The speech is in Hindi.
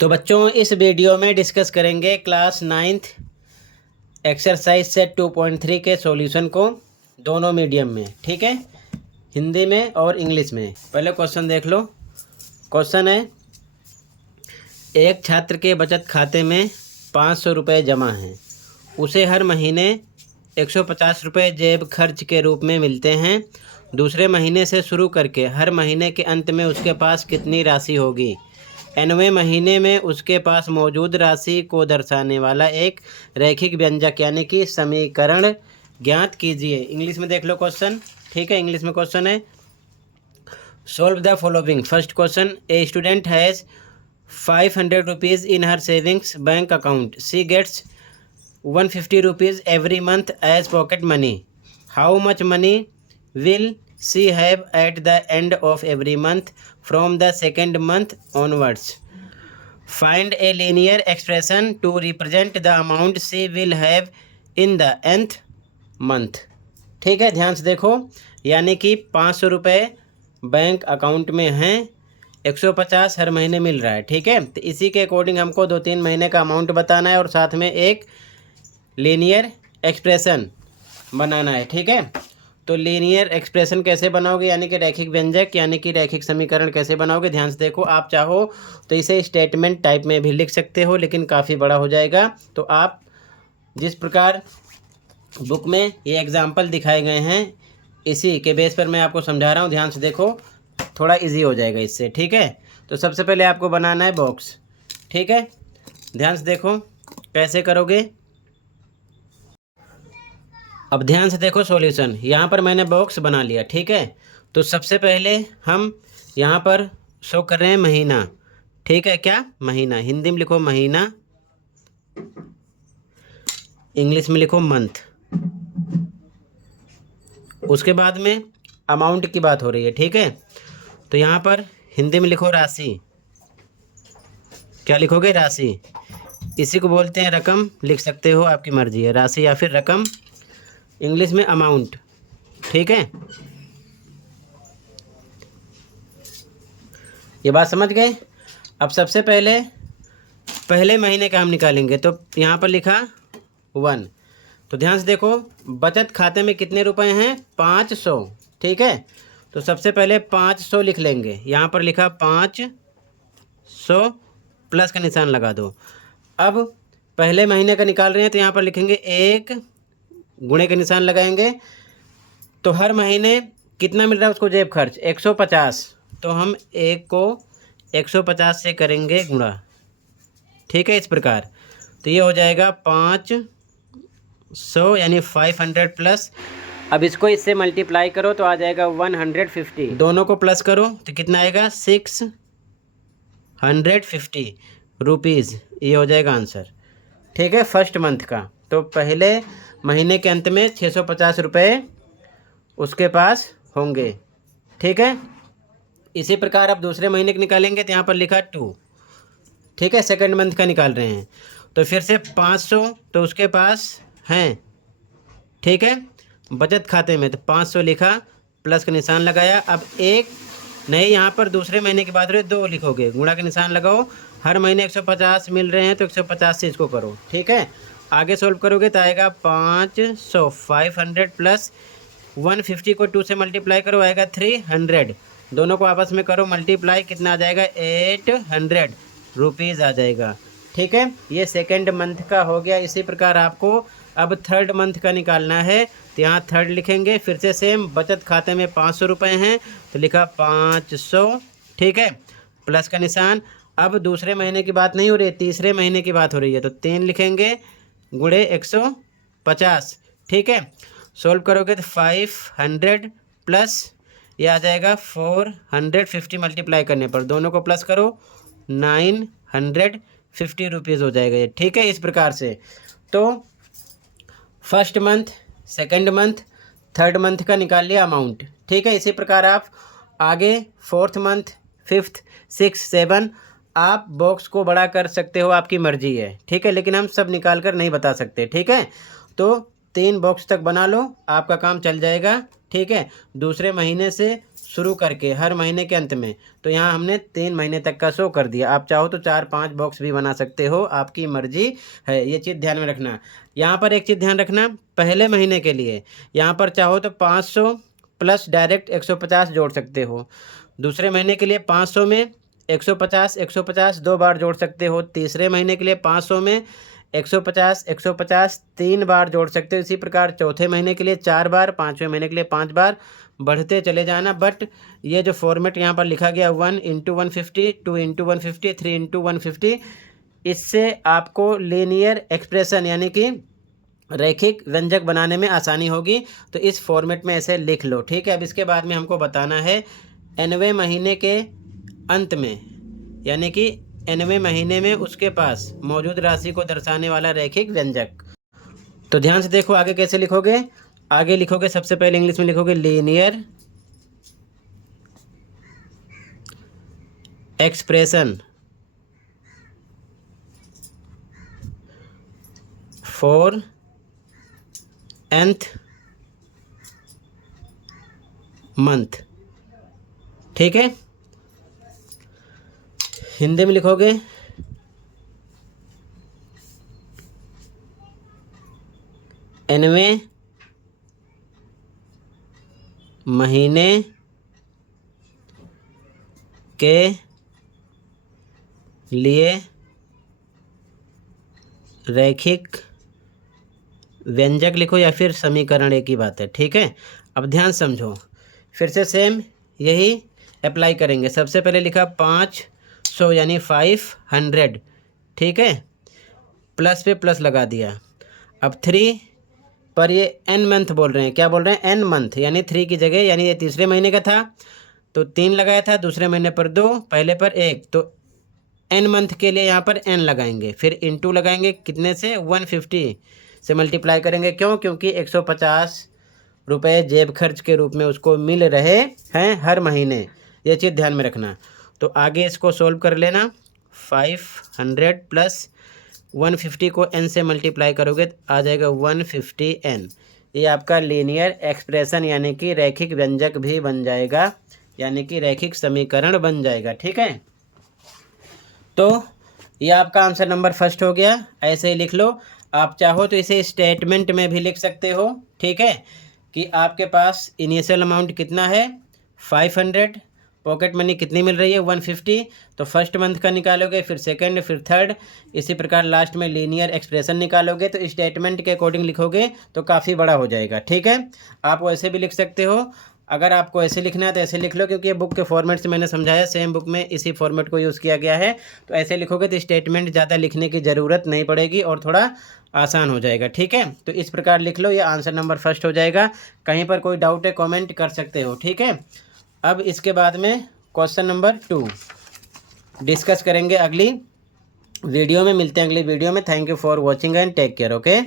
तो बच्चों इस वीडियो में डिस्कस करेंगे क्लास 9th एक्सरसाइज सेट 2.3 के सॉल्यूशन को दोनों मीडियम में, ठीक है, हिंदी में और इंग्लिश में। पहले क्वेश्चन देख लो। क्वेश्चन है, एक छात्र के बचत खाते में 500 रुपये जमा हैं, उसे हर महीने 150 रुपये जेब खर्च के रूप में मिलते हैं। दूसरे महीने से शुरू करके हर महीने के अंत में उसके पास कितनी राशि होगी? nवें महीने में उसके पास मौजूद राशि को दर्शाने वाला एक रैखिक व्यंजक यानी कि समीकरण ज्ञात कीजिए। इंग्लिश में देख लो क्वेश्चन, ठीक है। इंग्लिश में क्वेश्चन है, solve the following. First question, a student has 500 rupees in her savings bank account. She gets 150 rupees every month as pocket money. How much money will she have at the end of every month from the second month onwards? Find a linear expression to represent the amount she will have in the nth month। ठीक है, ध्यान से देखो। यानी कि 500 रुपये बैंक अकाउंट में हैं, 150 हर महीने मिल रहा है, ठीक है। तो इसी के अकॉर्डिंग हमको 2-3 महीने का अमाउंट बताना है और साथ में एक लीनियर एक्सप्रेशन बनाना है, ठीक है। तो लीनियर एक्सप्रेशन कैसे बनाओगे, यानी कि रैखिक व्यंजक यानी कि रैखिक समीकरण कैसे बनाओगे? ध्यान से देखो। आप चाहो तो इसे स्टेटमेंट टाइप में भी लिख सकते हो, लेकिन काफ़ी बड़ा हो जाएगा। तो आप जिस प्रकार बुक में ये एग्जाम्पल दिखाए गए हैं, इसी के बेस पर मैं आपको समझा रहा हूँ। ध्यान से देखो, थोड़ा ईजी हो जाएगा इससे, ठीक है। तो सबसे पहले आपको बनाना है बॉक्स, ठीक है। ध्यान से देखो कैसे करोगे। अब ध्यान से देखो सॉल्यूशन। यहाँ पर मैंने बॉक्स बना लिया, ठीक है। तो सबसे पहले हम यहाँ पर शो कर रहे हैं महीना, ठीक है। क्या? महीना। हिंदी में लिखो महीना, इंग्लिश में लिखो मंथ। उसके बाद में अमाउंट की बात हो रही है, ठीक है। तो यहाँ पर हिंदी में लिखो राशि। क्या लिखोगे? राशि। इसी को बोलते हैं रकम, लिख सकते हो, आपकी मर्जी है, राशि या फिर रकम। इंग्लिश में अमाउंट, ठीक है। ये बात समझ गए। अब सबसे पहले महीने का हम निकालेंगे। तो यहाँ पर लिखा 1। तो ध्यान से देखो, बचत खाते में कितने रुपए हैं? 500, ठीक है। तो सबसे पहले 500 लिख लेंगे। यहाँ पर लिखा 500, प्लस का निशान लगा दो। अब पहले महीने का निकाल रहे हैं, तो यहाँ पर लिखेंगे 1, गुणे के निशान लगाएंगे। तो हर महीने कितना मिल रहा है उसको जेब खर्च? 150। तो हम 1 को 150 से करेंगे गुणा, ठीक है, इस प्रकार। तो ये हो जाएगा 500 यानी 500 प्लस। अब इसको इससे मल्टीप्लाई करो तो आ जाएगा 150। दोनों को प्लस करो तो कितना आएगा? 650 रुपीज़। ये हो जाएगा आंसर, ठीक है, फर्स्ट मंथ का। तो पहले महीने के अंत में 650 रुपये उसके पास होंगे, ठीक है। इसी प्रकार अब दूसरे महीने के निकालेंगे। तो यहाँ पर लिखा 2, ठीक है, सेकंड मंथ का निकाल रहे हैं। तो फिर से 500 तो उसके पास हैं, ठीक है, बचत खाते में। तो 500 लिखा, प्लस का निशान लगाया। अब एक नहीं, यहाँ पर दूसरे महीने की बात रही, 2 लिखोगे, गुणा का निशान लगाओ। हर महीने 150 मिल रहे हैं तो 150 से इसको करो, ठीक है। आगे सोल्व करोगे तो आएगा 500 प्लस 150 को 2 से मल्टीप्लाई करो, आएगा 300। दोनों को आपस में करो मल्टीप्लाई, कितना आ जाएगा? 800 रुपीज़ आ जाएगा, ठीक है। ये सेकंड मंथ का हो गया। इसी प्रकार आपको अब थर्ड मंथ का निकालना है। तो यहाँ थर्ड लिखेंगे। फिर से सेम, बचत खाते में 500 रुपये हैं तो लिखा 500, ठीक है, प्लस का निशान। अब दूसरे महीने की बात नहीं हो रही है, तीसरे महीने की बात हो रही है। तो 3 लिखेंगे, गुणे 150, ठीक है। सोल्व करोगे तो 500 प्लस ये आ जाएगा 450 मल्टीप्लाई करने पर, दोनों को प्लस करो, 950 रुपीज़ हो जाएगा ये, ठीक है। इस प्रकार से तो first month, second month, third month का निकाल लिया अमाउंट, ठीक है। इसी प्रकार आप आगे फोर्थ मंथ, 5th, 6th, 7 आप बॉक्स को बड़ा कर सकते हो, आपकी मर्जी है, ठीक है। लेकिन हम सब निकाल कर नहीं बता सकते, ठीक है। तो 3 बॉक्स तक बना लो, आपका काम चल जाएगा, ठीक है। दूसरे महीने से शुरू करके हर महीने के अंत में, तो यहाँ हमने 3 महीने तक का शो कर दिया। आप चाहो तो 4-5 बॉक्स भी बना सकते हो, आपकी मर्जी है। ये चीज़ ध्यान में रखना। यहाँ पर एक चीज़ ध्यान रखना, पहले महीने के लिए यहाँ पर चाहो तो 500 प्लस डायरेक्ट 150 जोड़ सकते हो। दूसरे महीने के लिए 500 में 150 2 बार जोड़ सकते हो। तीसरे महीने के लिए 500 में 150 3 बार जोड़ सकते हो। इसी प्रकार चौथे महीने के लिए 4 बार, 5वें महीने के लिए 5 बार, बढ़ते चले जाना। बट ये जो फॉर्मेट यहाँ पर लिखा गया 1 × 150, 2 × 150, 3 × 150, इससे आपको लीनियर एक्सप्रेशन यानी कि रैखिक व्यंजक बनाने में आसानी होगी। तो इस फॉर्मेट में ऐसे लिख लो, ठीक है। अब इसके बाद में हमको बताना है nवें महीने के अंत में, यानी कि nवें महीने में उसके पास मौजूद राशि को दर्शाने वाला रैखिक व्यंजक। तो ध्यान से देखो आगे कैसे लिखोगे। आगे लिखोगे, सबसे पहले इंग्लिश में लिखोगे linear expression for nth month, ठीक है। हिंदी में लिखोगे nवें महीने के लिए रैखिक व्यंजक लिखो या फिर समीकरण, एक ही बात है, ठीक है। अब ध्यान समझो, फिर से सेम यही अप्लाई करेंगे। सबसे पहले लिखा 500 यानी 500, ठीक है, प्लस पे प्लस लगा दिया। अब 3 पर ये n मंथ बोल रहे हैं, क्या बोल रहे हैं, n मंथ, यानी 3 की जगह, यानी ये तीसरे महीने का था तो 3 लगाया था, दूसरे महीने पर 2, पहले पर 1, तो n मंथ के लिए यहाँ पर n लगाएंगे, फिर इंटू लगाएंगे कितने से, 150 से मल्टीप्लाई करेंगे। क्यों, क्योंकि 150 रुपये जेब खर्च के रूप में उसको मिल रहे हैं हर महीने, ये चीज़ ध्यान में रखना। तो आगे इसको सोल्व कर लेना, 500 प्लस 150 को n से मल्टीप्लाई करोगे तो आ जाएगा 150n। ये आपका लीनियर एक्सप्रेशन यानी कि रैखिक व्यंजक भी बन जाएगा, यानी कि रैखिक समीकरण बन जाएगा, ठीक है। तो ये आपका आंसर नंबर फर्स्ट हो गया। ऐसे ही लिख लो। आप चाहो तो इसे स्टेटमेंट में भी लिख सकते हो, ठीक है, कि आपके पास इनिशियल अमाउंट कितना है 500, पॉकेट मनी कितनी मिल रही है 150, तो फर्स्ट मंथ का निकालोगे, फिर सेकंड, फिर थर्ड, इसी प्रकार लास्ट में लीनियर एक्सप्रेशन निकालोगे। तो स्टेटमेंट के अकॉर्डिंग लिखोगे तो काफ़ी बड़ा हो जाएगा, ठीक है। आप वैसे भी लिख सकते हो, अगर आपको ऐसे लिखना है तो ऐसे लिख लो, क्योंकि ये बुक के फॉर्मेट से मैंने समझाया, सेम बुक में इसी फॉर्मेट को यूज़ किया गया है। तो ऐसे लिखोगे तो स्टेटमेंट ज़्यादा लिखने की ज़रूरत नहीं पड़ेगी और थोड़ा आसान हो जाएगा, ठीक है। तो इस प्रकार लिख लो, ये आंसर नंबर फर्स्ट हो जाएगा। कहीं पर कोई डाउट है कमेंट कर सकते हो, ठीक है। अब इसके बाद में क्वेश्चन नंबर 2 डिस्कस करेंगे अगली वीडियो में। मिलते हैं अगली वीडियो में। Thank you for watching and take care, okay.